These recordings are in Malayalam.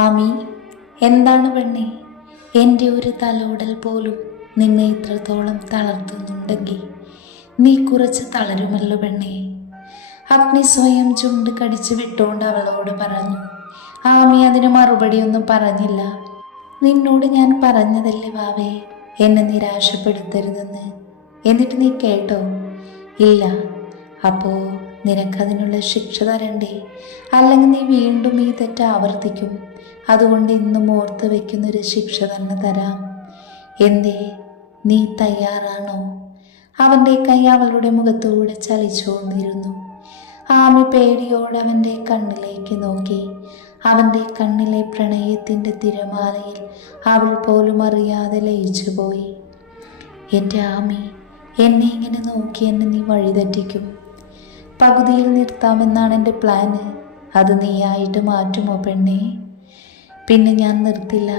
ആമി, എന്താണ് പെണ്ണേ? എൻ്റെ ഒരു തലോടൽ പോലും നിന്നെ ഇത്രത്തോളം തളർത്തുന്നുണ്ടെങ്കിൽ നീ കുറച്ച് തളരുമല്ലോ പെണ്ണേ. അഗ്നി സ്വയം ചുണ്ട് കടിച്ചു വിട്ടുകൊണ്ട് അവളോട് പറഞ്ഞു. ആമി അതിന് മറുപടിയൊന്നും പറഞ്ഞില്ല. നിന്നോട് ഞാൻ പറഞ്ഞതല്ലേ വാവേ, എന്നെ നിരാശപ്പെടുത്തരുതെന്ന്. എന്നിട്ട് നീ കേട്ടോ? ഇല്ല. അപ്പോൾ നിനക്കതിനുള്ള ശിക്ഷ തരണ്ടേ? അല്ലെങ്കിൽ നീ വീണ്ടും ഈ തെറ്റ് ആവർത്തിക്കും. അതുകൊണ്ട് ഇന്നും ഓർത്ത് വയ്ക്കുന്നൊരു ശിക്ഷ തന്നെ തരാം. എന്തേ, നീ തയ്യാറാണോ? അവൻ്റെ കൈ അവളുടെ മുഖത്തൂടെ ചലിച്ചുകൊണ്ടിരുന്നു. ആമി പേടിയോടെ അവൻ്റെ കണ്ണിലേക്ക് നോക്കി. അവൻ്റെ കണ്ണിലെ പ്രണയത്തിൻ്റെ തിരമാലയിൽ അവൾ പോലും അറിയാതെ ലയിച്ചുപോയി. എൻ്റെ ആമി, എന്നെ ഇങ്ങനെ നോക്കി എന്നെ നീ വഴിതെറ്റിക്കും. പകുതിയിൽ നിർത്താമെന്നാണ് എൻ്റെ പ്ലാന്. അത് നീയായിട്ട് മാറ്റുമോ പെണ്ണേ? പിന്നെ ഞാൻ നിർത്തില്ല.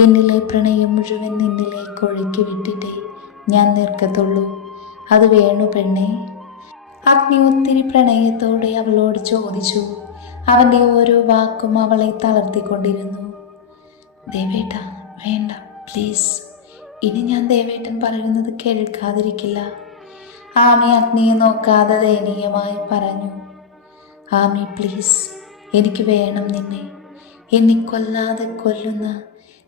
എന്നിലെ പ്രണയം മുഴുവൻ നിന്നിലേക്ക് ഒഴുക്കി വിട്ടിട്ടേ ഞാൻ നിൽക്കത്തുള്ളൂ. അത് വേണു പെണ്ണേ? അഗ്നി ഒത്തിരി പ്രണയത്തോടെ അവളോട് ചോദിച്ചു. അവൻ്റെ ഓരോ വാക്കും അവളെ തളർത്തിക്കൊണ്ടിരുന്നു. ദേവേട്ട, വേണ്ട പ്ലീസ്. ഇനി ഞാൻ ദേവേട്ടൻ പറയുന്നത് കേൾക്കാതിരിക്കില്ല. ആമി അഗ്നിയെ നോക്കാതെ ദയനീയമായി പറഞ്ഞു. ആമി പ്ലീസ്, എനിക്ക് വേണം നിന്നെ. എന്നെ കൊല്ലാതെ കൊല്ലുന്ന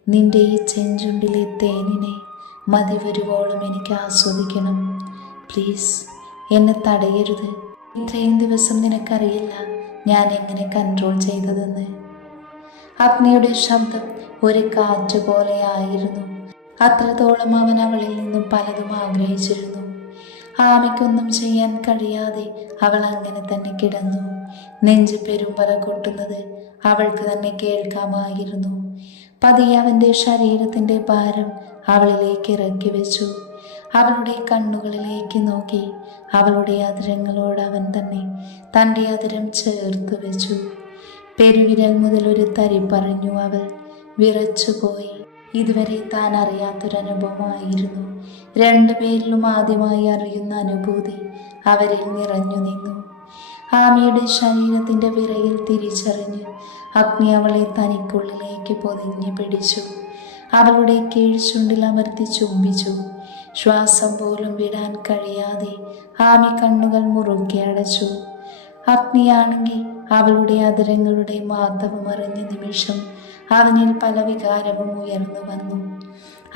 നിന്റെ ഈ ചെഞ്ചുണ്ടിലെ തേനിനെ മതി വരുവോളം എനിക്ക് ആസ്വദിക്കണം. പ്ലീസ്, എന്നെ തടയരുത്. ഇത്രയും ദിവസം നിനക്കറിയില്ല ഞാൻ എങ്ങനെ കൺട്രോൾ ചെയ്തതെന്ന്. അഗ്നിയുടെ ശബ്ദം ഒരു കാറ്റ് പോലെയായിരുന്നു. അത്രത്തോളം അവൻ അവളിൽ നിന്നും പലതും ആഗ്രഹിച്ചിരുന്നു. ആമയ്ക്കൊന്നും ചെയ്യാൻ കഴിയാതെ അവൾ അങ്ങനെ തന്നെ കിടന്നു. നെഞ്ച് പെരുമ്പറ കൊട്ടുന്നത് അവൾക്ക് തന്നെ കേൾക്കാമായിരുന്നു. പതിയെ അവൻ്റെ ശരീരത്തിൻ്റെ ഭാരം അവളിലേക്ക് ഇറക്കി വെച്ചു. അവളുടെ കണ്ണുകളിലേക്ക് നോക്കി അവളുടെ അതിരങ്ങളോട് അവൻ തന്നെ തൻ്റെ അതിരം ചേർത്ത് വെച്ചു. പെരുവിരൽ മുതൽ ഒരു തരി പറഞ്ഞു അവൾ വിറച്ചുപോയി. ഇതുവരെ താൻ അറിയാത്തൊരനുഭവമായിരുന്നു. രണ്ടുപേരിലും ആദ്യമായി അറിയുന്ന അനുഭൂതി അവരിൽ നിറഞ്ഞു നിന്നു. ആമിയുടെ ശരീരത്തിൻ്റെ വിറയിൽ തിരിച്ചറിഞ്ഞ് അഗ്നി അവളെ തനിക്കുള്ളിലേക്ക് പൊതിഞ്ഞു പിടിച്ചു. അവളുടെ കീഴ്ചുണ്ടിൽ അമർത്തി ചുംബിച്ചു. ശ്വാസം പോലും വിടാൻ കഴിയാതെ ആമി കണ്ണുകൾ മുറുകെ അടച്ചു. അഗ്നിയാണെങ്കിൽ അവളുടെ അതിരങ്ങളുടെ മാധവം അറിഞ്ഞ നിമിഷം അവനിൽ പല വികാരവും ഉയർന്നു വന്നു.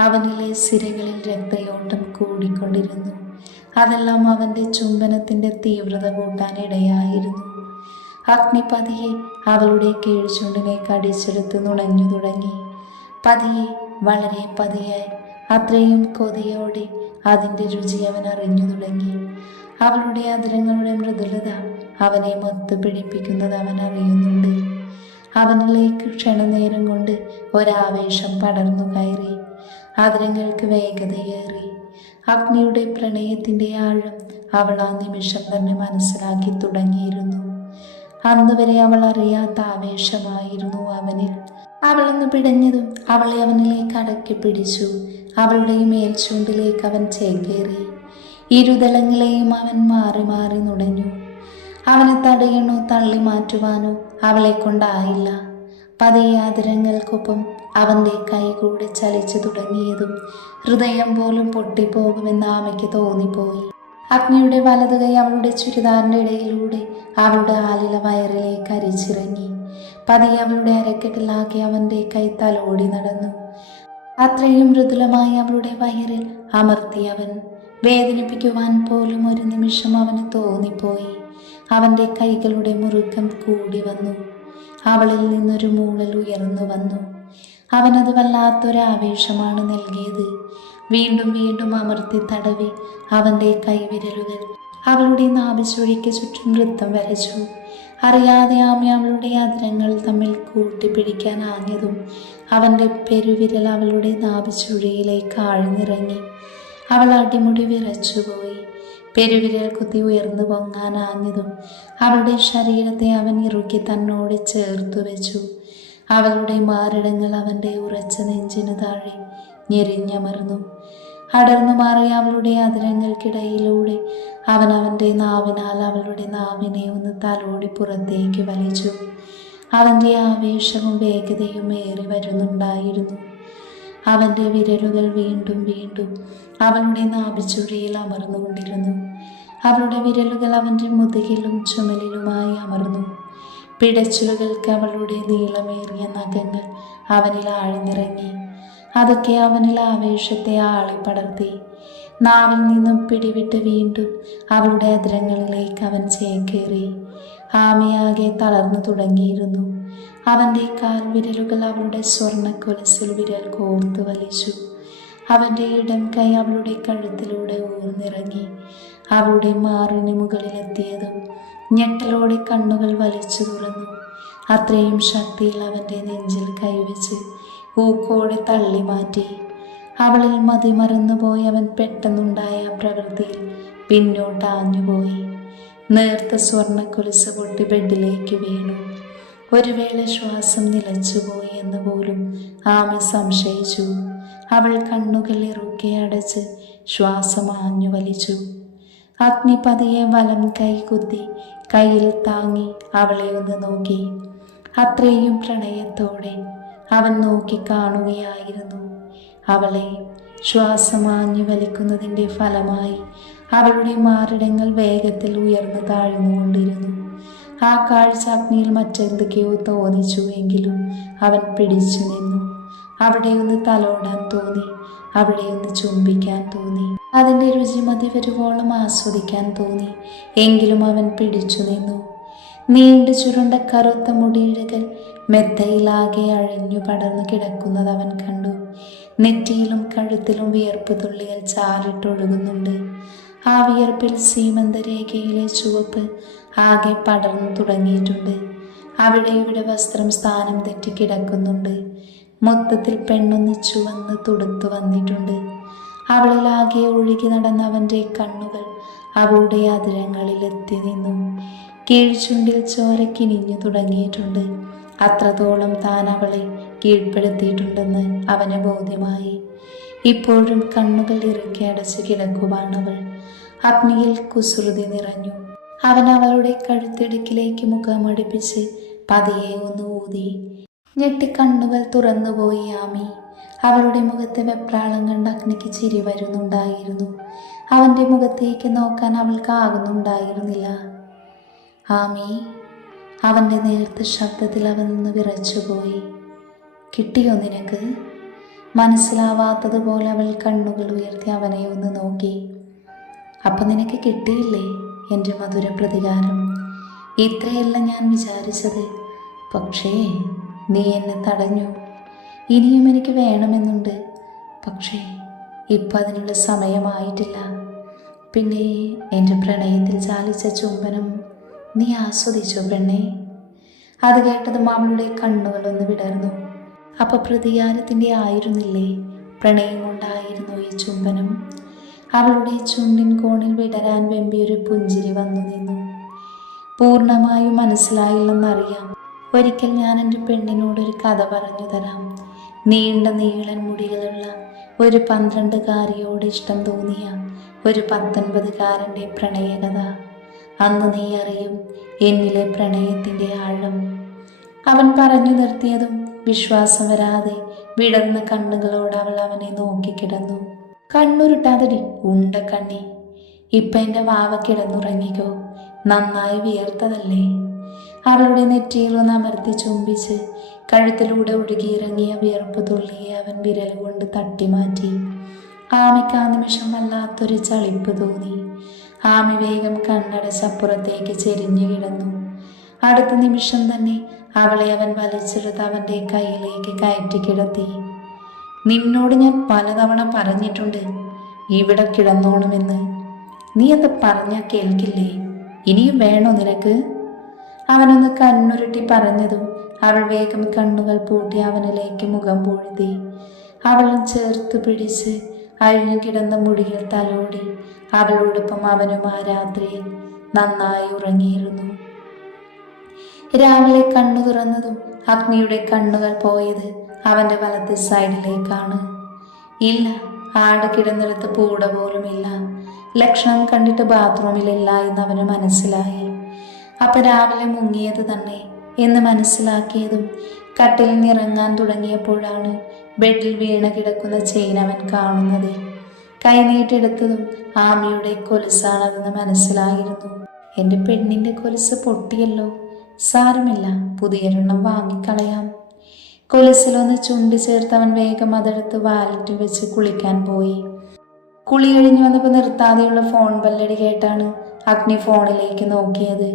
അവനിലെ സിരകളിൽ രക്തയോട്ടം കൂടിക്കൊണ്ടിരുന്നു. അതെല്ലാം അവൻ്റെ ചുംബനത്തിൻ്റെ തീവ്രത കൂട്ടാനിടയായിരുന്നു. അഗ്നി പതിയെ അവളുടെ കീഴ്ചുണ്ടിനെ കടിച്ചെടുത്ത് നുണഞ്ഞു തുടങ്ങി. പതിയെ, വളരെ പതിയെ, അത്രയും കൊതിയോടെ അതിൻ്റെ രുചി അവൻ അറിഞ്ഞു തുടങ്ങി. അവളുടെ അതിരങ്ങളുടെ മൃദുലത അവനെ മൊത്തു പിടിപ്പിക്കുന്നത് അവൻ അറിയുന്നുണ്ട്. അവനിലേക്ക് ക്ഷണനേരം കൊണ്ട് ഒരാവേശം പടർന്നു കയറി. അതിരങ്ങൾക്ക് വേഗതയേറി. അഗ്നിയുടെ പ്രണയത്തിൻ്റെ ആഴം അവൾ ആ നിമിഷം തന്നെ മനസ്സിലാക്കി തുടങ്ങിയിരുന്നു. അന്നുവരെ അവൾ അറിയാത്ത ആവേശമായിരുന്നു അവനിൽ. അവളൊന്ന് പിടഞ്ഞതും അവളെ അവനിലേക്ക് അടക്കി പിടിച്ചു. അവളുടെ മേൽചൂണ്ടിലേക്ക് അവൻ ചേക്കേറി. ഇരുതലങ്ങളെയും അവൻ മാറി മാറി നുടഞ്ഞു. അവനെ തടയണോ തള്ളി മാറ്റുവാനോ അവളെ കൊണ്ടായില്ല. പതിയെ ആദരങ്ങൾക്കൊപ്പം അവൻ്റെ കൈ കൂടെ ചലിച്ചു തുടങ്ങിയതും ഹൃദയം പോലും പൊട്ടിപ്പോകുമെന്ന് ആമയ്ക്ക് തോന്നിപ്പോയി. അഗ്നിയുടെ വലതുകൈ അവളുടെ ചുരിദാറിൻ്റെ ഇടയിലൂടെ അവളുടെ ആലില വയറിലേക്ക് അരിച്ചിറങ്ങി. പതിയെ അവളുടെ അരക്കെട്ടിലാക്കി അവൻ്റെ കൈ തലോടി നടന്നു. അത്രയും മൃദുലമായി അവളുടെ വയറിൽ അമർത്തിയവൻ. വേദനിപ്പിക്കുവാൻ പോലും ഒരു നിമിഷം അവന് തോന്നിപ്പോയി. അവൻ്റെ കൈകളുടെ മുറുക്കം കൂടി വന്നു. അവളിൽ നിന്നൊരു മൂളൽ ഉയർന്നു വന്നു. അവനത് വല്ലാത്തൊരാവേശമാണ് നൽകിയത്. വീണ്ടും വീണ്ടും അമർത്തി തടവി അവൻ്റെ കൈവിരലുകൾ അവളുടെ നാഭിച്ചുഴിക്ക് ചുറ്റും വൃത്തം വരച്ചു. അറിയാതെ ആമി അവളുടെ അതിരങ്ങൾ തമ്മിൽ കൂട്ടിപ്പിടിക്കാൻ ആഞ്ഞതും അവൻ്റെ പെരുവിരൽ അവളുടെ നാഭിച്ചുഴിയിലേക്ക് ആഴ്ന്നിറങ്ങി. അവൾ അടിമുടി വിറച്ചുപോയി. പെരുവിരൽ കുത്തി ഉയർന്നു പൊങ്ങാനാഞ്ഞതും അവളുടെ ശരീരത്തെ അവൻ ഇറുക്കി തന്നോട് ചേർത്തു വെച്ചു. അവളുടെ മാറിടങ്ങൾ അവൻ്റെ ഉറച്ച നെഞ്ചിന് താഴെ ഞെരിഞ്ഞമർന്നു. അടർന്നു മാറിയ അവളുടെ അതിരങ്ങൾക്കിടയിലൂടെ അവൻ അവൻ്റെ നാവിനാൽ അവളുടെ നാവിനെ ഒന്ന് തലോടി പുറത്തേക്ക് വലിച്ചു. അവൻ്റെ ആവേശവും വേഗതയും ഏറി വരുന്നുണ്ടായിരുന്നു. അവൻ്റെ വിരലുകൾ വീണ്ടും വീണ്ടും അവളുടെ നാഭിച്ചുഴിയിൽ അമർന്നുകൊണ്ടിരുന്നു. അവളുടെ വിരലുകൾ അവൻ്റെ മുതുകിലും ചുമലിലുമായി അമർന്നു. പിടച്ചിലുകൾക്ക് അവളുടെ നീളമേറിയ നഖങ്ങൾ അവനിൽ ആഴ്ന്നിറങ്ങി. അതൊക്കെ അവനിൽ ആവേശത്തെ ആളിപ്പടർത്തി. നാവിൽ നിന്നും പിടിവിട്ട് വീണ്ടും അവളുടെ അധരങ്ങളിലേക്ക് അവൻ ചേക്കേറി. ആമയാകെ തളർന്നു തുടങ്ങിയിരുന്നു. അവൻ്റെ കാൽവിരലുകൾ അവളുടെ സ്വർണ്ണക്കൊലസിൽ വിരൽ കോർത്തു വലിച്ചു. അവൻ്റെ ഇടം കൈ അവളുടെ കഴുത്തിലൂടെ ഊർന്നിറങ്ങി. അവളുടെ മാറിന് മുകളിലെത്തിയതും ഞെട്ടലോടെ കണ്ണുകൾ വലിച്ചു തുറന്നു. അത്രയും ശക്തിയിൽ അവൻ്റെ നെഞ്ചിൽ കൈവച്ച് ഊക്കോടെ തള്ളി മാറ്റി. അവളിൽ മതിമറന്നുപോയി അവൻ പെട്ടെന്നുണ്ടായ പ്രവൃത്തിയിൽ പിന്നോട്ട് ആഞ്ഞുപോയി. നേർത്ത സ്വർണ്ണക്കൊലുസ് പൊട്ടി ബെഡിലേക്ക് വീണു. ഒരു വേള ശ്വാസം നിലച്ചുപോയി എന്ന് പോലും ആമി സംശയിച്ചു. അവൾ കണ്ണുകൾ ഇറുക്കെ അടച്ച് ശ്വാസം ആഞ്ഞു വലിച്ചു. അഗ്നി പതിയെ വലം കൈ കുത്തി കയ്യിൽ താങ്ങി അവളെ ഒന്ന് നോക്കി. അത്രയും പ്രണയത്തോടെ അവൻ നോക്കി കാണുകയായിരുന്നു അവളെ. ശ്വാസമാഞ്ഞു വലിക്കുന്നതിൻ്റെ ഫലമായി അവളുടെ മാറിടങ്ങൾ വേഗത്തിൽ ഉയർന്നു താഴ്ന്നുകൊണ്ടിരുന്നു. ആ കാഴ്ച അഗ്നിയിൽ മറ്റെന്തൊക്കെയോ തോന്നിച്ചുവെങ്കിലും അവൻ പിടിച്ചു നിന്നു. അവിടെ ഒന്ന് തലോടാൻ തോന്നി, അവിടെ ഒന്ന് ചുംബിക്കാൻ തോന്നി, അതിൻ്റെ രുചി മതി വരുവോളം ആസ്വദിക്കാൻ തോന്നി. എങ്കിലും അവൻ പിടിച്ചു നിന്നു. നീണ്ടു ചുരുണ്ട കറുത്ത മുടിയിഴകൾ മെത്തയിലാകെ അഴിഞ്ഞു പടർന്നു കിടക്കുന്നത് അവൻ കണ്ടു. നെറ്റിയിലും കഴുത്തിലും വിയർപ്പ് തുള്ളികൾ ചാലിട്ടൊഴുകുന്നുണ്ട്. ആ വിയർപ്പിൽ സീമന്തരേഖയിലെ ചുവപ്പ് ആകെ പടർന്നു തുടങ്ങിയിട്ടുണ്ട്. അവിടെ ഇവിടെ വസ്ത്രം സ്ഥാനം തെറ്റി കിടക്കുന്നുണ്ട്. മൊത്തത്തിൽ പെണ്ണൊന്ന് ചുവന്ന് തുടുത്തു വന്നിട്ടുണ്ട്. അവളിലാകെ ഒഴുകി നടന്ന അവൻ്റെ കണ്ണുകൾ അവളുടെ അതിരങ്ങളിൽ എത്തി നിന്നു. കീഴ്ചുണ്ടിൽ ചോര കിനിഞ്ഞു തുടങ്ങിയിട്ടുണ്ട്. അത്രത്തോളം താൻ അവളെ കീഴ്പ്പെടുത്തിയിട്ടുണ്ടെന്ന് അവന് ബോധ്യമായി. ഇപ്പോഴും കണ്ണുകൾ ഇറുക്കി അടച്ചു കിടക്കുവാണവൾ. അഗ്നിയിൽ കുസൃതി നിറഞ്ഞു. അവൻ അവളുടെ കഴുത്തിടുക്കിലേക്ക് മുഖമടുപ്പിച്ച് പതിയെ ഒന്ന് ഊതി. ഞെട്ടി കണ്ണുകൾ തുറന്നുപോയി ആമി. അവളുടെ മുഖത്തെ വെപ്രാളം കണ്ട് അഗ്നിക്ക് ചിരി വരുന്നുണ്ടായിരുന്നു. അവൻ്റെ മുഖത്തേക്ക് നോക്കാൻ അവൾക്ക് ആകുന്നുണ്ടായിരുന്നില്ല. ആമി, അവൻ്റെ നേർത്ത ശബ്ദത്തിൽ അവൻ നിന്ന് വിറച്ചുപോയി. കിട്ടിയോ നിനക്ക്? മനസ്സിലാവാത്തതുപോലെ അവൾ കണ്ണുകൾ ഉയർത്തി അവനെ ഒന്ന് നോക്കി. അപ്പം നിനക്ക് കിട്ടിയില്ലേ എൻ്റെ മധുര പ്രതികാരം? ഇത്രയല്ല ഞാൻ വിചാരിച്ചത്. പക്ഷേ നീ എന്നെ തടഞ്ഞു. ഇനിയും എനിക്ക് വേണമെന്നുണ്ട്. പക്ഷേ ഇപ്പം അതിനുള്ള സമയമായിട്ടില്ല. പിന്നെ എൻ്റെ പ്രണയത്തിൽ ചാലിച്ച ചുംബനം നീ ആസ്വദിച്ചോ പെണ്ണേ? അത് കേട്ടതും അവളുടെ കണ്ണുകളൊന്ന് വിടർന്നു. അപ്പോൾ പ്രതികാരത്തിൻ്റെ ആയിരുന്നില്ലേ, പ്രണയം കൊണ്ടായിരുന്നു ഈ ചുംബനം? അവളുടെ ചുണ്ടിൻ കോണിൽ വിടരാൻ വെമ്പിയൊരു പുഞ്ചിരി വന്നു നിന്നു. പൂർണ്ണമായും മനസ്സിലായില്ലെന്നറിയാം. ഒരിക്കൽ ഞാൻ എൻ്റെ പെണ്ണിനോടൊരു കഥ പറഞ്ഞു തരാം. നീണ്ട നീളൻ മുടികളുള്ള ഒരു 12കാരിയോട് ഇഷ്ടം തോന്നിയ ഒരു 19കാരൻ്റെ പ്രണയകഥ. അന്ന് നീ അറിയും എന്നിലെ പ്രണയത്തിൻ്റെ ആഴം. അവൻ പറഞ്ഞു നിർത്തിയതും വിശ്വാസം വരാതെ വിടർന്ന കണ്ണുകളോട് അവൾ അവനെ നോക്കിക്കിടന്നു. കണ്ണുരുട്ടാതടി ഉണ്ട കണ്ണി, ഇപ്പം എൻ്റെ വാവ കിടന്നുറങ്ങിക്കോ, നന്നായി വിയർത്തതല്ലേ? അവളുടെ നെറ്റിയിൽ ഒന്ന് അമർത്തി ചുംബിച്ച് കഴുത്തിലൂടെ ഒഴുകിയിറങ്ങിയ വിയർപ്പ് തുള്ളിയെ അവൻ വിരൽ കൊണ്ട് തട്ടിമാറ്റി. ആമിക്ക് ആ നിമിഷം വല്ലാത്തൊരു ചളിപ്പ് തോന്നി. ആമി വേഗം കണ്ണടച്ചപ്പുറത്തേക്ക് ചെരിഞ്ഞു കിടന്നു. അടുത്ത നിമിഷം തന്നെ അവളെ അവൻ വലിച്ചെടുത്ത് അവൻ്റെ കയ്യിലേക്ക് കയറ്റി കിടത്തി. നിന്നോട് ഞാൻ പലതവണ പറഞ്ഞിട്ടുണ്ട് ഇവിടെ കിടന്നോണമെന്ന്. നീ അത് പറഞ്ഞാൽ കേൾക്കില്ലേ? ഇനിയും വേണോ നിനക്ക്? അവനൊന്ന് കണ്ണുരുട്ടി പറഞ്ഞതും അവൾ വേഗം കണ്ണുകൾ പൂട്ടി അവനിലേക്ക് മുഖം പൂഴ്ത്തി. അവൾ ചേർത്ത് പിടിച്ച് അഴിഞ്ഞു കിടന്ന മുടിയിൽ തലോടി. അവളോടൊപ്പം അവനും ആ രാത്രിയിൽ നന്നായി ഉറങ്ങിയിരുന്നു. രാവിലെ കണ്ണു തുറന്നതും അഗ്നിയുടെ കണ്ണുകൾ പോയത് അവൻ്റെ വലത്തെ സൈഡിലേക്കാണ്. ഇല്ല, ആട് കിടന്നിടത്ത് പൂട പോലുമില്ല. ലക്ഷണം കണ്ടിട്ട് ബാത്റൂമിലില്ല എന്ന് അവന് മനസ്സിലായി. അപ്പം രാവിലെ മുങ്ങിയത് തന്നെ എന്ന് മനസ്സിലാക്കിയതും കട്ടിൽ നിറങ്ങാൻ തുടങ്ങിയപ്പോഴാണ് ബെഡിൽ വീണ് കിടക്കുന്ന ചെയിൻ അവൻ കാണുന്നത്. കൈനീട്ടെടുത്തതും ആമിയുടെ കൊലുസാണതെന്ന് മനസ്സിലായിരുന്നു. എൻ്റെ പെണ്ണിൻ്റെ കൊലുസ് പൊട്ടിയല്ലോ, സാരമില്ല, പുതിയൊരെണ്ണം വാങ്ങിക്കളയാം. കൊലുസിലൊന്ന് ചുണ്ടി ചേർത്ത് അവൻ വേഗം അതെടുത്ത് വാലറ്റിൽ വെച്ച് കുളിക്കാൻ പോയി. കുളി കഴിഞ്ഞു വന്നപ്പോൾ നിർത്താതെയുള്ള ഫോൺ ബെല്ലടി കേട്ടാണ് അഗ്നി ഫോണിലേക്ക് നോക്കിയത്.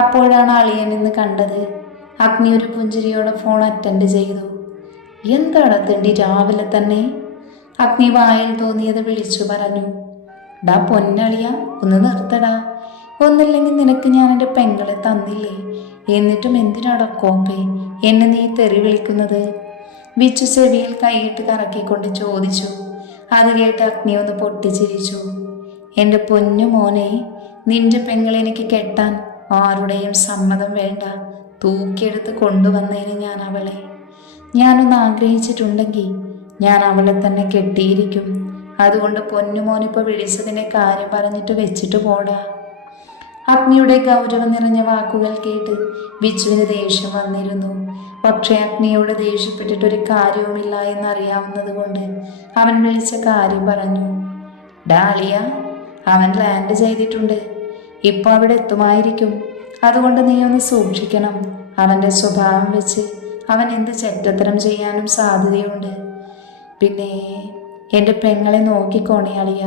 അപ്പോഴാണ് അളിയൻ എന്ന് കണ്ടത്. അഗ്നി ഒരു പുഞ്ചിരിയോടെ ഫോൺ അറ്റൻഡ് ചെയ്തു. എന്താണ് തിണ്ടി രാവിലെ തന്നെ? അഗ്നി വായിൽ തോന്നിയത് വിളിച്ചു പറഞ്ഞു. ഡാ പൊന്നളിയ, ഒന്ന് നിർത്തടാ. ഒന്നില്ലെങ്കിൽ നിനക്ക് ഞാൻ എൻ്റെ പെങ്ങളെ തന്നില്ലേ, എന്നിട്ടും എന്തിനാടാ കോപ്പേ എന്നെ നീ തെറി വിളിക്കുന്നത്? വിച്ചു ചെവിയിൽ കൈയിട്ട് കറക്കിക്കൊണ്ട് ചോദിച്ചു. അത് കേട്ട് അഗ്നി ഒന്ന് പൊട്ടിച്ചിരിച്ചു. എൻ്റെ പൊന്നു മോനെ, നിന്റെ പെങ്ങളെനിക്ക് കെട്ടാൻ ആരുടെയും സമ്മതം വേണ്ട. തൂക്കിയെടുത്ത് കൊണ്ടുവന്നതിന് ഞാൻ അവളെ. ഞാനൊന്ന് ആഗ്രഹിച്ചിട്ടുണ്ടെങ്കിൽ ഞാൻ അവളെ തന്നെ കെട്ടിയിരിക്കും. അതുകൊണ്ട് പൊന്നുമോനിപ്പോൾ വിളിച്ചതിൻ്റെ കാര്യം പറഞ്ഞിട്ട് വെച്ചിട്ട് പോടാ. അഗ്നിയുടെ ഗൗരവം നിറഞ്ഞ വാക്കുകൾ കേട്ട് വിച്ചുവിന് ദേഷ്യം വന്നിരുന്നു. പക്ഷേ അഗ്നിയോട് ദേഷ്യപ്പെട്ടിട്ടൊരു കാര്യവുമില്ല എന്നറിയാവുന്നത് കൊണ്ട് അവൻ വിളിച്ച കാര്യം പറഞ്ഞു. ഡാലിയ, അവൻ ലാൻഡ് ചെയ്തിട്ടുണ്ട്. ഇപ്പോൾ അവിടെ എത്തുമായിരിക്കും. അതുകൊണ്ട് നീ ഒന്ന് സൂക്ഷിക്കണം. അവൻ്റെ സ്വഭാവം വെച്ച് അവൻ എന്ത് ചെറ്റത്തരം ചെയ്യാനും സാധ്യതയുണ്ട്. പിന്നെ എൻ്റെ പെങ്ങളെ നോക്കിക്കോണേ അളിയ.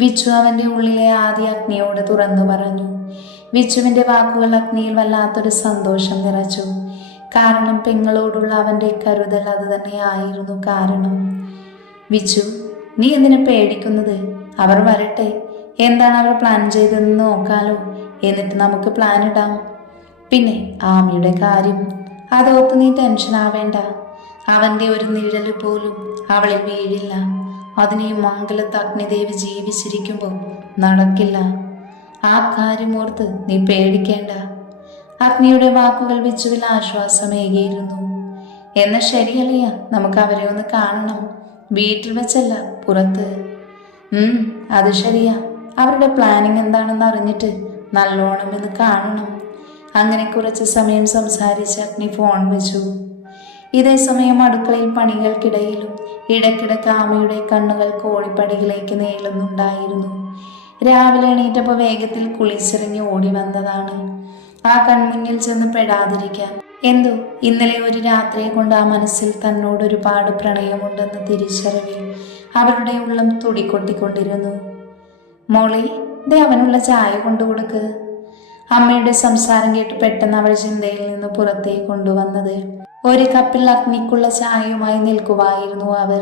വിച്ചു അവൻ്റെ ഉള്ളിലെ ആദ്യ അഗ്നിയോട് തുറന്നു പറഞ്ഞു. വിച്ചുവിൻ്റെ വാക്കുകൾ അഗ്നിയിൽ വല്ലാത്തൊരു സന്തോഷം നിറച്ചു. കാരണം പെങ്ങളോടുള്ള അവൻ്റെ കരുതൽ അത് തന്നെയായിരുന്നു കാരണം. വിച്ചു, നീ എന്തിനെ പേടിക്കുന്നത്? അവർ വരട്ടെ. എന്താണ് അവർ പ്ലാൻ ചെയ്തതെന്ന് നോക്കാലോ. എന്നിട്ട് നമുക്ക് പ്ലാൻ ഇടാം. പിന്നെ ആമിയുടെ കാര്യം, അതോർത്ത് നീ ടെൻഷൻ ആവേണ്ട. അവൻ്റെ ഒരു നിഴൽ പോലും അവളിൽ വീഴില്ല. അതിനെ മംഗലത്ത് അഗ്നിദേവി ജീവിച്ചിരിക്കുമ്പോൾ നടക്കില്ല. ആ കാര്യമോർത്ത് നീ പേടിക്കേണ്ട. അഗ്നിയുടെ വാക്കുകൾ വിച്ചുവിൽ ആശ്വാസമേകിയിരുന്നു. എന്നാൽ ശരിയല്ലയ, നമുക്ക് അവരെ ഒന്ന് കാണണം. വീട്ടിൽ വെച്ചല്ല, പുറത്ത്. അത് ശരിയാ. അവരുടെ പ്ലാനിങ് എന്താണെന്ന് അറിഞ്ഞിട്ട് നല്ലോണം എന്ന് കാണണം. അങ്ങനെ കുറച്ച് സമയം സംസാരിച്ച് അഗ്നി ഫോൺ വെച്ചു. ഇതേ സമയം അടുക്കളയിൽ പണികൾക്കിടയിലും ഇടയ്ക്കിടയ്ക്ക് ആമയുടെ കണ്ണുകൾ കോഴിപ്പടിയിലേക്ക് നീളുന്നുണ്ടായിരുന്നു. രാവിലെ എണീറ്റപ്പോൾ വേഗത്തിൽ കുളിച്ചിറങ്ങി ഓടി വന്നതാണ്. ആ കൺമുന്നിൽ ചെന്ന് പെടാതിരിക്കാൻ. എന്തോ ഇന്നലെ ഒരു രാത്രിയെ കൊണ്ട് ആ മനസ്സിൽ തന്നോട് ഒരുപാട് പ്രണയമുണ്ടെന്ന് തിരിച്ചറിവിൽ അവരുടെ ഉള്ളം തുടികൊട്ടിക്കൊണ്ടിരുന്നു. മോളെ, ദേ അവനുള്ള ചായ കൊണ്ടുകൊടുക്ക്. അമ്മയുടെ സംസാരം കേട്ട് പെട്ടെന്ന് അവൾ ചിന്തയിൽ നിന്ന് പുറത്തേക്ക് കൊണ്ടുവന്നത് ഒരു കപ്പിൽ അഗ്നിക്കുള്ള ചായയുമായി നിൽക്കുവായിരുന്നു അവർ.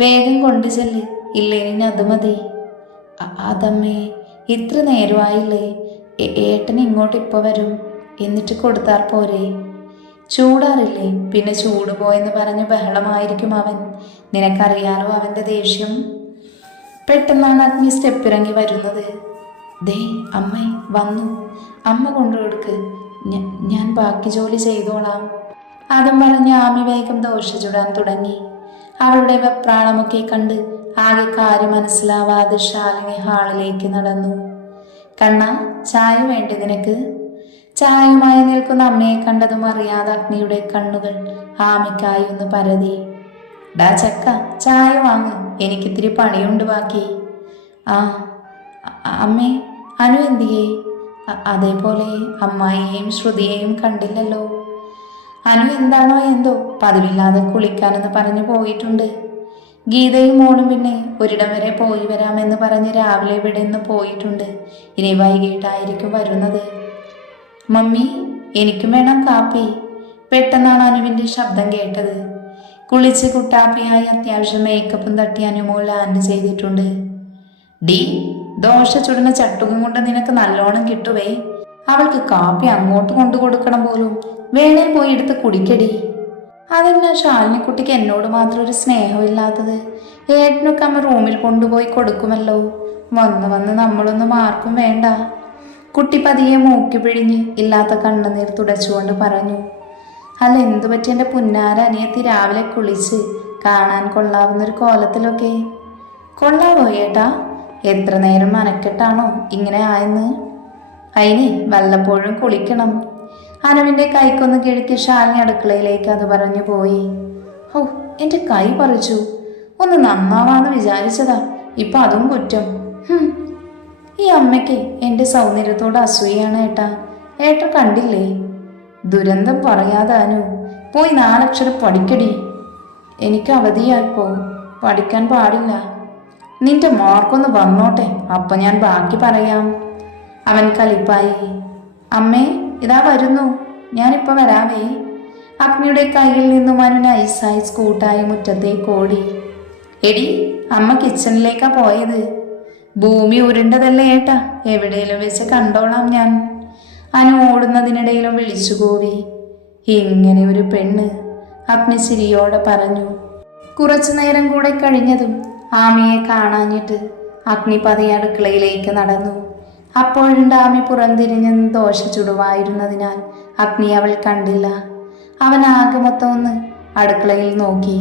വേഗം കൊണ്ടു ചെല്ല്, ഇല്ലേനി അത് മതി. അതമ്മേ, ഇത്ര നേരമായില്ലേ? ഏട്ടൻ ഇങ്ങോട്ട് ഇപ്പോൾ വരും, എന്നിട്ട് കൊടുത്താൽ പോരെ? ചൂടാറില്ലേ? പിന്നെ ചൂട് പോയെന്ന് പറഞ്ഞ് ബഹളമായിരിക്കും അവൻ. നിനക്കറിയാലോ അവൻ്റെ ദേഷ്യം. പെട്ടെന്നാണ് അഗ്നി സ്റ്റെപ്പിറങ്ങി വരുന്നത്. ദേ അമ്മേ വന്നു, അമ്മ കൊണ്ടുകൊടുക്ക്, ഞാൻ ബാക്കി ജോലി ചെയ്തോളാം. അതും പറഞ്ഞ് ആമി വേഗം ദോശ ചുടാൻ തുടങ്ങി. അവളുടെ വെപ്രാളമൊക്കെ കണ്ട് ആകെ കാര്യം മനസ്സിലാവാതെ ശാലിനി ഹാളിലേക്ക് നടന്നു. കണ്ണ, ചായ വേണ്ടേ നിനക്ക്? ചായയുമായി നിൽക്കുന്ന അമ്മയെ കണ്ടതും അറിയാതെ അഗ്നിയുടെ കണ്ണുകൾ ആമിക്കായി ഒന്ന് പരതി. ഡാ ചക്ക, ചായ വാങ്ങ്, എനിക്കിത്തിരി പണിയുണ്ട് ബാക്കി. ആ അമ്മേ, അനു എന്തിയേ? അതേപോലെ അമ്മായിയെയും ശ്രുതിയെയും കണ്ടില്ലല്ലോ. അനു എന്താണോ എന്തോ പതിവില്ലാതെ കുളിക്കാനെന്ന് പറഞ്ഞു പോയിട്ടുണ്ട്. ഗീതയും മോളും പിന്നെ ഒരിടം വരെ പോയി വരാമെന്ന് പറഞ്ഞ് രാവിലെ ഇവിടെ നിന്ന് പോയിട്ടുണ്ട്. ഇനി വൈകിട്ടായിരിക്കും വരുന്നത്. മമ്മി, എനിക്കും വേണം കാപ്പി. പെട്ടെന്നാണ് അനുവിൻ്റെ ശബ്ദം കേട്ടത്. കുളിച്ച് കുട്ടാപ്പിയായി അത്യാവശ്യം മേക്കപ്പും തട്ടി അനുമോൾ ലാൻഡ് ചെയ്തിട്ടുണ്ട്. ഡി, ദോശ ചുടുന്ന ചട്ടുകം കൊണ്ട് നിനക്ക് നല്ലോണം കിട്ടുവേ. അവൾക്ക് കാപ്പി അങ്ങോട്ട് കൊണ്ടു കൊടുക്കണം പോലും. വേണേൽ പോയി എടുത്ത് കുടിക്കടി. അതെന്നാ ശാലിനിക്കുട്ടിക്ക് എന്നോട് മാത്രം ഒരു സ്നേഹമില്ലാത്തത്? ഏട്ടനൊക്കെ അമ്മ റൂമിൽ കൊണ്ടുപോയി കൊടുക്കുമല്ലോ. വന്ന് നമ്മളൊന്നും ആർക്കും വേണ്ട. കുട്ടി പതിയെ മൂക്കി പിഴിഞ്ഞ് ഇല്ലാത്ത കണ്ണുനീർ തുടച്ചുകൊണ്ട് പറഞ്ഞു. അല്ല, എന്തു പറ്റി എൻ്റെ പുന്നാര അനിയത്തി രാവിലെ കുളിച്ച് കാണാൻ കൊള്ളാവുന്നൊരു കോലത്തിലൊക്കെ? കൊള്ളാവോ ഏട്ടാ? എത്ര നേരം മനക്കെട്ടാണോ ഇങ്ങനെ ആയെന്ന്? അതിന് വല്ലപ്പോഴും കുളിക്കണം. അനുവിൻ്റെ കൈക്കൊന്ന് കിഴക്കി ശാലിനി അടുക്കളയിലേക്ക് അത് പറഞ്ഞു പോയി. ഓ, എൻ്റെ കൈ പറിച്ചു. ഒന്ന് നന്നാവാന്ന് വിചാരിച്ചതാ, ഇപ്പൊ അതും കുറ്റം. ഈ അമ്മയ്ക്ക് എൻ്റെ സൗന്ദര്യത്തോട് അസൂയാണ് ഏട്ടാ. ഏട്ട കണ്ടില്ലേ? ദുരന്തം പറയാതെ അനു, പോയി 4 അക്ഷരം പഠിക്കടി. എനിക്ക് അവധിയായിപ്പോ, പഠിക്കാൻ പാടില്ല. നിന്റെ മാർക്കൊന്ന് വന്നോട്ടെ, അപ്പൊ ഞാൻ ബാക്കി പറയാം. അവൻ കളിപ്പായി. അമ്മേ, ഇതാ വരുന്നു, ഞാനിപ്പോ വരാവേ. അഗ്നിയുടെ കയ്യിൽ നിന്നും അനു നൈസായി സ്കൂട്ടായി മുറ്റത്തേക്ക് ഓടി. എടി, അമ്മ കിച്ചണിലേക്കാ പോയത്. ഭൂമി ഉരുണ്ടതല്ലേ ഏട്ടാ, എവിടെയെങ്കിലും വെച്ച് കണ്ടോളാം ഞാൻ. അനു ഓടുന്നതിനിടയിലും വിളിച്ചു കൂവി. ഇങ്ങനെ ഒരു പെണ്ണ്, അഗ്നി ചിരിയോടെ പറഞ്ഞു. കുറച്ചു നേരം കൂടെ കഴിഞ്ഞതും ആമിയെ കാണാഞ്ഞിട്ട് അഗ്നി പതിയെ അടുക്കളയിലേക്ക് നടന്നു. അപ്പോഴുണ്ട് ആമി പുറംതിരിഞ്ഞ് ദോശ ചുടുവായിരുന്നതിനാൽ അഗ്നി അവൾ കണ്ടില്ല. അവൻ ആകെ മൊത്തം ഒന്ന് അടുക്കളയിൽ നോക്കി.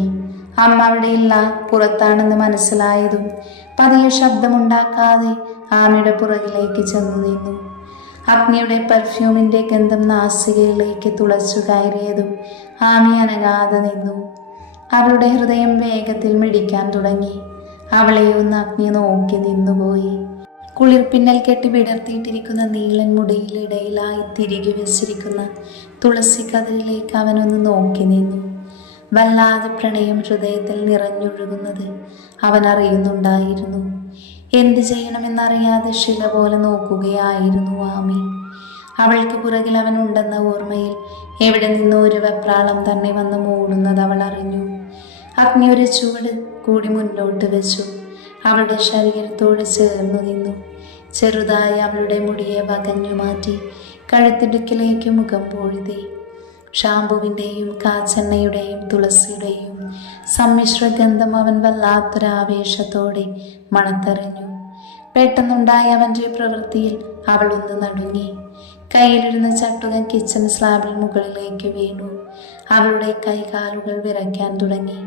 അമ്മ അവിടെയില്ല, പുറത്താണെന്ന് മനസ്സിലായതും പതിയെ ശബ്ദമുണ്ടാക്കാതെ ആമിയുടെ പുറകിലേക്ക് ചെന്നു നിന്നു. അഗ്നിയുടെ പെർഫ്യൂമിന്റെ ഗന്ധം നാസികയിലേക്ക് തുളച്ചു കയറിയതും ആമി അനങ്ങാതെ നിന്നു. അവളുടെ ഹൃദയം വേഗത്തിൽ മിടിക്കാൻ തുടങ്ങി. അവളെ ഒന്ന് അഗ്നി നോക്കി നിന്നുപോയി. കുളിർപ്പിന്നൽ കെട്ടി വിടർത്തിയിട്ടിരിക്കുന്ന നീളൻ മുടിയിലിടയിലായി തിരികെ വെച്ചിരിക്കുന്ന തുളസി കതിരിലേക്ക് അവനൊന്ന് നോക്കി നിന്നു. വല്ലാതെ പ്രണയം ഹൃദയത്തിൽ നിറഞ്ഞൊഴുകുന്നത് അവൻ അറിയുന്നുണ്ടായിരുന്നു. എന്ത് ചെയ്യണമെന്നറിയാതെ ശില പോലെ നോക്കുകയായിരുന്നു ആമി. അവൾക്ക് പുറകിൽ അവൻ ഉണ്ടെന്ന ഓർമ്മയിൽ എവിടെ നിന്നോ ഒരു വെപ്രാളം തന്നെ വന്ന് മൂടുന്നത് അവൾ അറിഞ്ഞു. അഗ്നി ഒരു ചുവട് കൂടി മുന്നോട്ട് വെച്ചു. അവളുടെ ശരീരത്തോട് ചേർന്നു നിന്നു. ചെറുതായി അവളുടെ മുടിയെ വകഞ്ഞു മാറ്റി കഴുത്തിടുക്കിലേക്ക് മുഖം പൊഴുതി. ഷാമ്പുവിൻ്റെയും കാച്ചെണ്ണയുടെയും തുളസിയുടെയും സമ്മിശ്ര ഗന്ധം അവൻ വല്ലാത്തൊരാവേശത്തോടെ മണത്തെറിഞ്ഞു. പെട്ടെന്നുണ്ടായ അവൻ്റെ പ്രവൃത്തിയിൽ അവൾ ഒന്ന് നടുങ്ങി. കയ്യിലിരുന്ന ചട്ടുകൻ കിച്ചൺ സ്ലാബിൽ മുകളിലേക്ക് വീണു. അവളുടെ കൈകാലുകൾ വിറയ്ക്കാൻ തുടങ്ങി.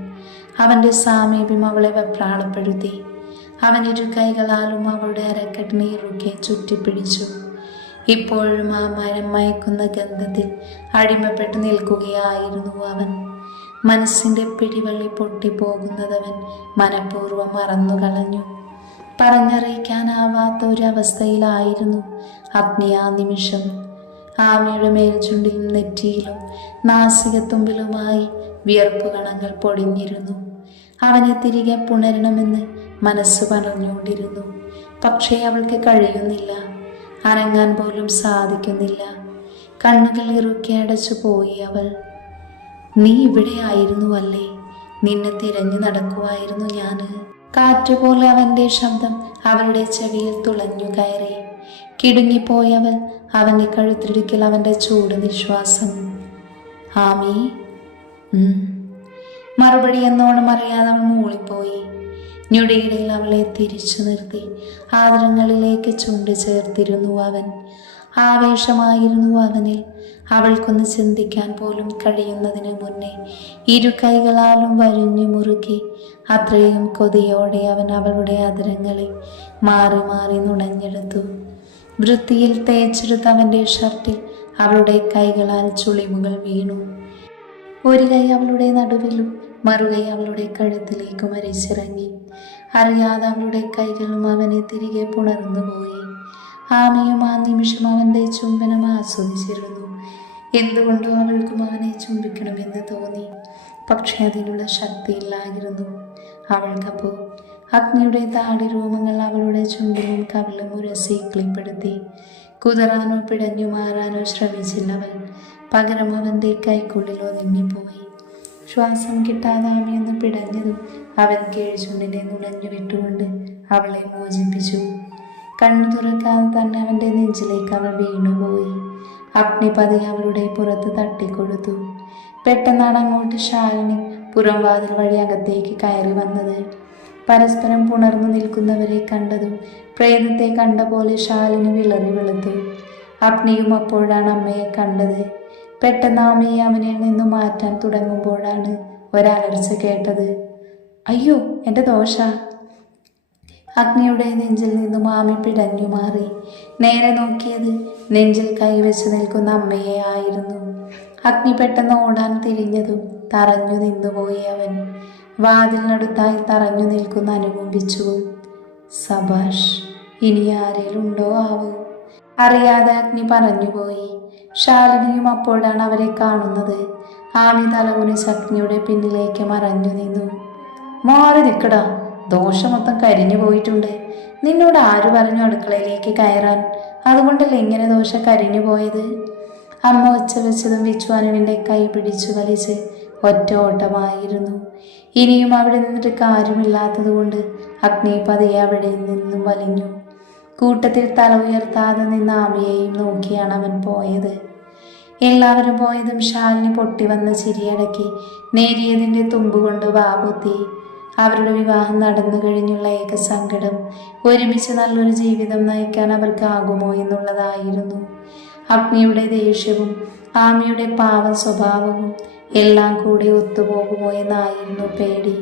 അവൻ്റെ സാമീപ്യം അവളെ വെപ്രാളപ്പെടുത്തി. അവൻ ഇരു കൈകളാലും അവളുടെ അരക്കെട്ടിനെ ഇറുകെ ചുറ്റിപ്പിടിച്ചു. ഇപ്പോഴും ആ മരം മയക്കുന്ന ഗന്ധത്തിൽ അടിമപ്പെട്ട് നിൽക്കുകയായിരുന്നു അവൻ. മനസ്സിൻ്റെ പിടിവള്ളി പൊട്ടിപ്പോകുന്നതവൻ മനഃപൂർവ്വം മറന്നുകളഞ്ഞു. പറഞ്ഞറിയിക്കാനാവാത്ത ഒരവസ്ഥയിലായിരുന്നു അഗ്നി ആ നിമിഷം. ആമിയുടെ മേൽചുണ്ടിലും നെറ്റിയിലും നാസികത്തുമ്പിലുമായി വിയർപ്പ് കണങ്ങൾ പൊടിഞ്ഞിരുന്നു. അവനെ തിരികെ പുണരണമെന്ന് മനസ്സ് പറഞ്ഞുകൊണ്ടിരുന്നു. പക്ഷേ അവൾക്ക് കഴിയുന്നില്ല. അനങ്ങാൻ പോലും സാധിക്കുന്നില്ല. കണ്ണുകൾ ഇറുക്കി അടച്ചു പോയി അവൾ. നീ ഇവിടെ ആയിരുന്നു അല്ലേ? നിന്നെ തിരഞ്ഞു നടക്കുവായിരുന്നു ഞാൻ. കാറ്റുപോലെ അവൻ്റെ ശബ്ദം അവളുടെ ചെവിയിൽ തുളഞ്ഞു കയറി. കിടുങ്ങിപ്പോയവൾ അവൻ്റെ കഴുത്തിടുക്കിൽ അവൻ്റെ ചൂട് നിശ്വാസം. ആമി. മറുപടി എന്നോണം അറിയാതെ അവൾ മൂളിപ്പോയി. ഞൊടിയിടയിൽ അവളെ തിരിച്ചു നിർത്തി ആദരങ്ങളിലേക്ക് ചുണ്ട് ചേർത്തിരുന്നു അവൻ. ആവേശമായിരുന്നു അവനിൽ. അവൾക്കൊന്ന് ചിന്തിക്കാൻ പോലും കഴിയുന്നതിന് മുന്നേ ഇരു കൈകളാലും വരിഞ്ഞു മുറുക്കി അത്രയും കൊതിയോടെ അവൻ അവളുടെ ആദരങ്ങളെ മാറി മാറി നുണഞ്ഞെടുത്തു. വൃത്തിയിൽ തേച്ചെടുത്ത അവൻ്റെ ഷർട്ടിൽ അവളുടെ കൈകളാൽ ചുളിവുകൾ വീണു. ഒരു കൈ അവളുടെ നടുവിലും മറുകൈ അവളുടെ കഴുത്തിലേക്ക് മരിച്ചിറങ്ങി. അറിയാതെ അവളുടെ കൈകളും അവനെ തിരികെ പുണർന്നുപോയി. ആമയും ആ നിമിഷം അവൻ്റെ ചുംബനം ആസ്വദിച്ചിരുന്നു. എന്തുകൊണ്ടോ അവൾക്കും അവനെ ചുംബിക്കണമെന്ന് തോന്നി. പക്ഷെ അതിനുള്ള ശക്തിയില്ലായിരുന്നു അവൾക്കപ്പോൾ. അഗ്നിയുടെ താടി രൂപങ്ങൾ അവളുടെ ചുണ്ടിലും കവിളും ഉരസി ക്ലിപ്പെടുത്തി. കുതിരാനോ പിടഞ്ഞു മാറാനോ ശ്രമിച്ചില്ലവൾ. പകരം അവൻ്റെ കൈക്കുള്ളിൽ ഒതുങ്ങിപ്പോയി. ശ്വാസം കിട്ടാതെ ആമിയൊന്ന് പിടഞ്ഞതും അവൻ കീഴ്ചുണ്ടിനെ നുണഞ്ഞു വിട്ടുകൊണ്ട് അവളെ മോചിപ്പിച്ചു. കണ്ണു തുറക്കാതെ തന്നെ അവൻ്റെ നെഞ്ചിലേക്ക് അവൾ വീണുപോയി. അഗ്നിപതി അവളുടെ പുറത്ത് തട്ടിക്കൊടുത്തു. പെട്ടെന്നാണ് അങ്ങോട്ട് ശാലിനി പുറം വാതിൽ വഴി അകത്തേക്ക് കയറി വന്നത്. പരസ്പരം പുണർന്നു നിൽക്കുന്നവരെ കണ്ടതും പ്രേതത്തെ കണ്ട പോലെ ശാലിനി വിളറി വെളുത്തു. അഗ്നിയും അപ്പോഴാണ് അമ്മയെ കണ്ടത്. പെട്ടെന്ന് അമ്മയെ അവനിൽ നിന്നും മാറ്റാൻ തുടങ്ങുമ്പോഴാണ് ഒരലർച്ച കേട്ടത്. അയ്യോ, എൻ്റെ ദോശ! അഗ്നിയുടെ നെഞ്ചിൽ നിന്നും ആമി പിടഞ്ഞു മാറി. നേരെ നോക്കിയത് നെഞ്ചിൽ കൈവച്ച് നിൽക്കുന്ന അമ്മയെ ആയിരുന്നു. അഗ്നി പെട്ടെന്ന് ഓടാൻ തിരിഞ്ഞതും തറഞ്ഞു നിന്നുപോയി അവൻ. വാതിലിനടുത്തായി തറഞ്ഞു നിൽക്കുന്ന അനുകമ്പിച്ചു. സബാഷ്, ഇനി ആരേലും ഉണ്ടോ ആവോ? അറിയാതെ അഗ്നി പറഞ്ഞുപോയി. ശാലിനിയും അപ്പോഴാണ് അവരെ കാണുന്നത്. ആമി തലകുനിച്ച് അഗ്നിയുടെ പിന്നിലേക്ക് മറഞ്ഞു നിന്നു. മാറി നിൽക്കടാ, ദോശ മൊത്തം കരിഞ്ഞു പോയിട്ടുണ്ട്. നിന്നോട് ആര് പറഞ്ഞു അടുക്കളയിലേക്ക് കയറാൻ? അതുകൊണ്ടല്ലേ ഇങ്ങനെ ദോശ കരിഞ്ഞു പോയത്? അമ്മ ഒച്ച വെച്ചതും വിച്ചു അനുവിൻ്റെ കൈ പിടിച്ചു വലിച്ച് ഒറ്റ ഓട്ടമായിരുന്നു. ഇനിയും അവിടെ നിന്നിട്ട് കാര്യമില്ലാത്തത് കൊണ്ട് അഗ്നി പതിയെ അവിടെ നിന്നും വലിഞ്ഞു. കൂട്ടത്തിൽ തല ഉയർത്താതെ നിന്ന ആമിയെയും നോക്കിയാണ് അവൻ പോയത്. എല്ലാവരും പോയതും ശാലിനി പൊട്ടി വന്ന ചിരിയടക്കി നേരിയതിൻ്റെ തുമ്പുകൊണ്ട് വാപൂത്തി. അവരുടെ വിവാഹം നടന്നു കഴിഞ്ഞുള്ള ഏക സങ്കടം ഒരുമിച്ച് നല്ലൊരു ജീവിതം നയിക്കാൻ അവർക്കാകുമോ എന്നുള്ളതായിരുന്നു. അഗ്നിയുടെ ദേഷ്യവും ആമിയുടെ പാവം സ്വഭാവവും എല്ലാം കൂടി ഒത്തുപോകുമോ എന്നായിരുന്നു പേടി.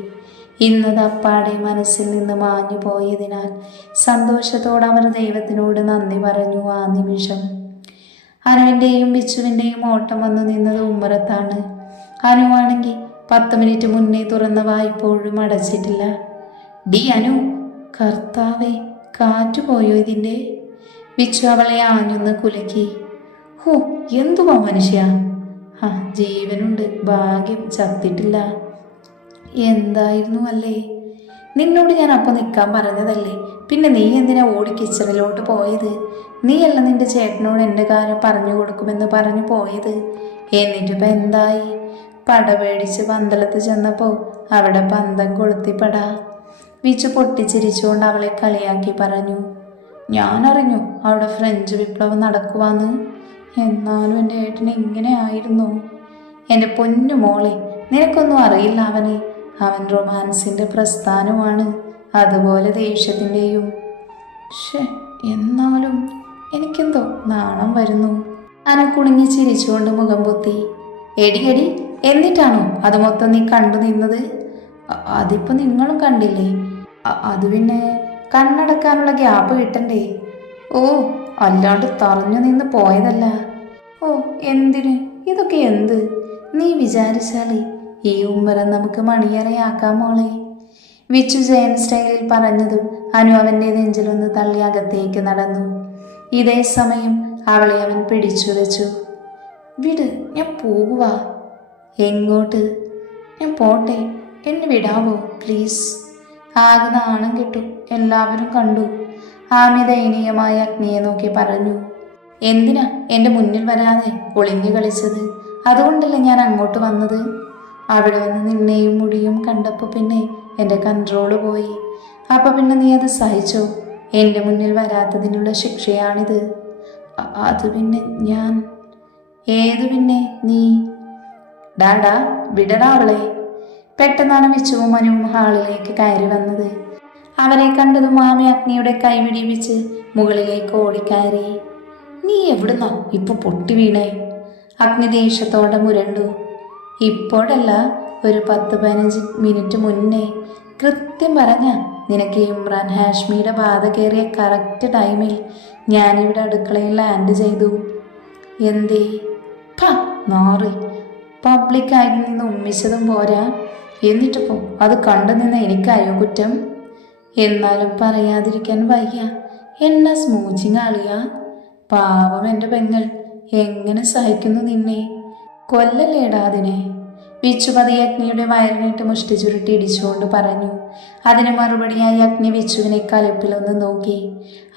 ഇന്നത് അപ്പാടെ മനസ്സിൽ നിന്ന് മാഞ്ഞു പോയതിനാൽ സന്തോഷത്തോടെ അവർ ദൈവത്തിനോട് നന്ദി പറഞ്ഞു. ആ നിമിഷം അനുവിൻ്റെയും ബിച്ചുവിൻ്റെയും ഓട്ടം വന്നു നിന്നത് ഉമ്മറത്താണ്. അനുവാണെങ്കിൽ 10 മിനിറ്റ് മുന്നേ തുറന്ന വായ്പോഴും അടച്ചിട്ടില്ല. ഡി അനു, കർത്താവേ, കാറ്റുപോയോ ഇതിൻ്റെ? ബിച്ചു അവളെ ആഞ്ഞൊന്ന് കുലുക്കി. ഹോ, എന്തുവാ മനുഷ്യ? ജീവനുണ്ട്, ഭാഗ്യം, ചത്തിട്ടില്ല. എന്തായിരുന്നു അല്ലേ? നിന്നോട് ഞാൻ അപ്പം നിൽക്കാൻ പറഞ്ഞതല്ലേ, പിന്നെ നീ എന്തിനാ ഓടി കിച്ചണിലോട്ട് പോയത്? നീയല്ല നിന്റെ ചേട്ടനോട് എൻ്റെ കാര്യം പറഞ്ഞു കൊടുക്കുമെന്ന് പറഞ്ഞു പോയത്. എന്നിട്ടിപ്പോൾ എന്തായി? പട പേടിച്ച് പന്തളത്ത് ചെന്നപ്പോൾ അവിടെ പന്തം കൊളുത്തിപ്പടാ. വിച്ചു പൊട്ടിച്ചിരിച്ചുകൊണ്ട് അവളെ കളിയാക്കി പറഞ്ഞു. ഞാനറിഞ്ഞു അവിടെ ഫ്രഞ്ച് വിപ്ലവം നടക്കുവാന്ന്. എന്നാലും എൻ്റെ ഏട്ടന് ഇങ്ങനെ ആയിരുന്നു. എൻ്റെ പൊന്നു മോളെ, നിനക്കൊന്നും അറിയില്ല അവന്. അവൻ റൊമാൻസിൻ്റെ പ്രസ്ഥാനമാണ്, അതുപോലെ ദേഷ്യത്തിൻ്റെയും. എന്നാലും എനിക്കെന്തോ നാണം വരുന്നു. അന കുണുങ്ങി ചിരിച്ചുകൊണ്ട് മുഖം പൊത്തി. എടി, എന്നിട്ടാണോ അത് മൊത്തം നീ കണ്ടു നിന്നത്? അതിപ്പോൾ നിങ്ങളും കണ്ടില്ലേ? അത് പിന്നെ കണ്ണടക്കാനുള്ള ഗ്യാപ്പ് കിട്ടണ്ടേ? ഓ, അല്ലാണ്ട് തറഞ്ഞു നിന്ന് പോയതല്ല. ഓ, എന്തിന്? ഇതൊക്കെ എന്ത്? നീ വിചാരിച്ചാലേ ഈ ഉമ്മറം നമുക്ക് മണിയറയാക്കാം മോളെ. വിച്ചു ജയൻ സ്റ്റൈലിൽ പറഞ്ഞതും അനു അവൻ്റെ നെഞ്ചിലൊന്ന് തള്ളി അകത്തേക്ക് നടന്നു. ഇതേ സമയം അവളെ അവൻ പിടിച്ചു വെച്ചു. വിട്, ഞാൻ പോകുക. എങ്ങോട്ട്? ഞാൻ പോട്ടെ, എന്നെ വിടാവോ പ്ലീസ്? ആകെ നാണം കിട്ടും, എല്ലാവരും കണ്ടു. ആമി ദയനീയമായ അഗ്നിയെ നോക്കി പറഞ്ഞു. എന്തിനാ എൻ്റെ മുന്നിൽ വരാതെ ഒളിഞ്ഞു കളിച്ചത്? അതുകൊണ്ടല്ലേ ഞാൻ അങ്ങോട്ട് വന്നത്. അവിടെ വന്ന് നിന്നെയും മുടിയും കണ്ടപ്പോൾ പിന്നെ എൻ്റെ കൺട്രോള് പോയി. അപ്പം പിന്നെ നീ അത് സഹിച്ചോ? എൻ്റെ മുന്നിൽ വരാത്തതിനുള്ള ശിക്ഷയാണിത്. അത് പിന്നെ ഞാൻ. ഏതു പിന്നെ? നീ. ഡാഡാ, വിടടാ അവളെ. പെട്ടെന്നാണ് വിച്ചുവും മനുവും ഹാളിലേക്ക് കയറി വന്നത്. അവരെ കണ്ടതും ആമി അഗ്നിയുടെ കൈ വിടിവിച്ച് മുകളിലേക്ക് ഓടിക്കയറി. നീ എവിടുന്നാ ഇപ്പൊ പൊട്ടി വീണേ? അഗ്നി ദേഷ്യത്തോടെ മുരണ്ടു. ഇപ്പോഴല്ല, ഒരു 10-15 മിനിറ്റ് മുന്നേ. കൃത്യം പറഞ്ഞ നിനക്ക് ഇമ്രാൻ ഹാഷ്മിയുടെ ബാധ കയറിയ കറക്റ്റ് ടൈമിൽ ഞാനിവിടെ അടുക്കളയിൽ ലാൻഡ് ചെയ്തു. എന്തേ? നാറി. പബ്ലിക്കായിട്ട് നിന്ന് ഉമ്മിച്ചതും പോരാ, എന്നിട്ടിപ്പോൾ അത് കണ്ടു നിന്ന് എനിക്കായോ കുറ്റം? എന്നാലും പറയാതിരിക്കാൻ വയ്യ. എന്നാ സ്മൂച്ചിങ് ആളിയാ. പാവം എൻ്റെ പെങ്ങൾ, എങ്ങനെ സഹിക്കുന്നു നിന്നെ? കൊല്ലല്ലേടാ അതിനെ. വിച്ചുപതി അഗ്നിയുടെ വയറിനിട്ട് മുഷ്ടി ചുരുട്ടി ഇടിച്ചുകൊണ്ട് പറഞ്ഞു. അതിന് മറുപടിയായി അഗ്നി വിച്ചുവിനെ കലപ്പിലൊന്ന് നോക്കി.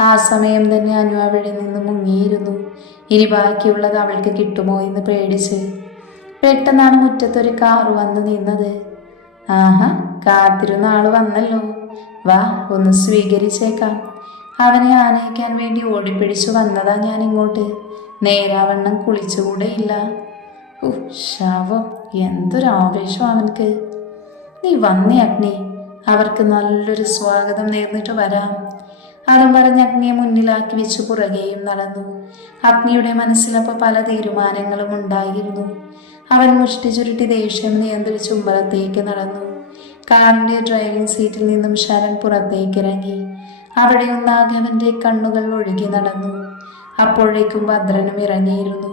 ആ സമയം തന്നെ അനു അവിടെ നിന്ന് മുങ്ങിയിരുന്നു. ഇനി ബാക്കിയുള്ളത് അവൾക്ക് കിട്ടുമോ എന്ന് പേടിച്ച്. പെട്ടെന്നാണ് മുറ്റത്തൊരു കാറ് വന്ന് നിന്നത്. ആഹാ, കാത്തിരുന്ന ആള് വന്നല്ലോ. വാ, ഒന്ന് സ്വീകരിച്ചേക്കാം. അവനെ ആനയിക്കാൻ വേണ്ടി ഓടിപ്പിടിച്ചു വന്നതാ ഞാൻ ഇങ്ങോട്ട്. നേരാവണ്ണം കുളിച്ചുകൂടെയില്ല. ശവം, എന്തൊരാവേശം അവൻക്ക്. നീ വന്നേ അഗ്നി, അവർക്ക് നല്ലൊരു സ്വാഗതം നേർന്നിട്ട് വരാം. അതും പറഞ്ഞ് അഗ്നിയെ മുന്നിലാക്കി വെച്ച് പുറകെയും നടന്നു. അഗ്നിയുടെ മനസ്സിലപ്പോൾ പല തീരുമാനങ്ങളും ഉണ്ടായിരുന്നു. അവൻ മുഷ്ടി ചുരുട്ടി ദേഷ്യം നിയന്ത്രിച്ച് ഉമ്മറത്തേക്ക് നടന്നു. കാറിന്റെ ഡ്രൈവിംഗ് സീറ്റിൽ നിന്നും ശരൺ പുറത്തേക്കിറങ്ങി. അവിടെ ഒന്നാകെ അവന്റെ കണ്ണുകൾ ഒഴുകി നടന്നു. അപ്പോഴേക്കും ഭദ്രനും ഇറങ്ങിയിരുന്നു.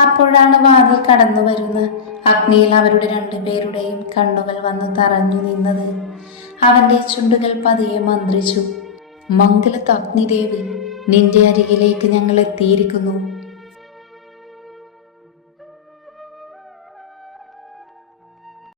അപ്പോഴാണ് വാതിൽ കടന്നു വരുന്ന അഗ്നിയിൽ അവരുടെ രണ്ടുപേരുടെയും കണ്ണുകൾ വന്ന് തറഞ്ഞു നിന്നത്. അവന്റെ ചുണ്ടുകൾ പതിയെ മന്ത്രിച്ചു. മംഗലത്ത് അഗ്നിദേവി, നിന്റെ അരികിലേക്ക് ഞങ്ങൾ എത്തിയിരിക്കുന്നു.